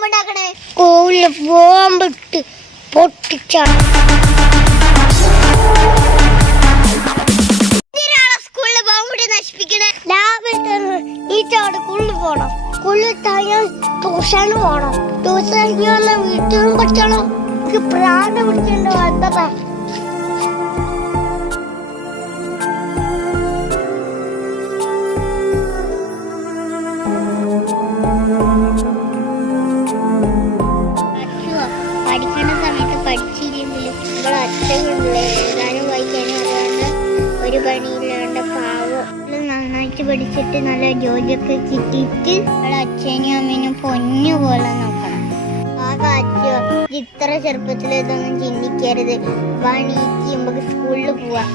ബോംബുണ്ടാക്കണേ? സ്കൂളിൽ ബോംബിട്ട് പൊട്ടിച്ചാണ്. സ്കൂളിൽ ബോംബിട്ട് നശിപ്പിക്കണേ. ലാഭിട്ട് നീച്ചോട് സ്കൂളിൽ പോണം. സ്കൂളിൽ തയ്യാൻ ട്യൂഷന് പോണം. ട്യൂഷൻ വീട്ടിലും പഠിച്ചോണം. പ്രാന്ത് പിടിച്ചിട്ടുണ്ടോ? എന്താ പഠിക്കേണ്ട സമയത്ത് പഠിച്ചില്ലെങ്കിലും ഇവിടെ അച്ഛനുള്ള എഴുതാനും വായിക്കാനും അറിയാണ്ട് ഒരു പണിയില്ലാണ്ട് പാവം നന്നായിട്ട് പഠിച്ചിട്ട് നല്ല ജോലിയൊക്കെ കിട്ടിയിട്ട് ഇവിടെ അച്ഛനും അമ്മേനും പൊന്നു പോലെ നോക്കണം. ആ കാറ്റ് ഇത്ര ചെറുപ്പത്തിൽ ഇതൊന്നും ചിന്തിക്കരുത്. പണിക്ക് നമുക്ക് സ്കൂളിൽ പോവാം.